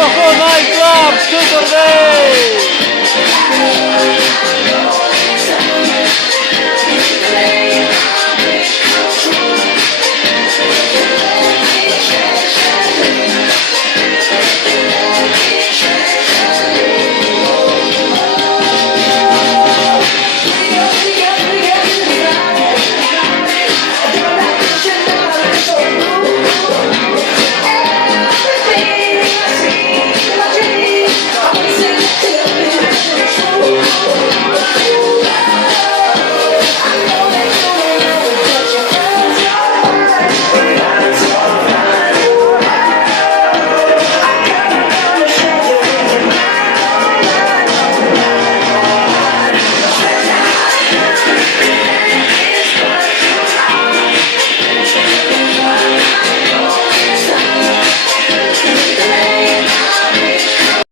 Coco super day.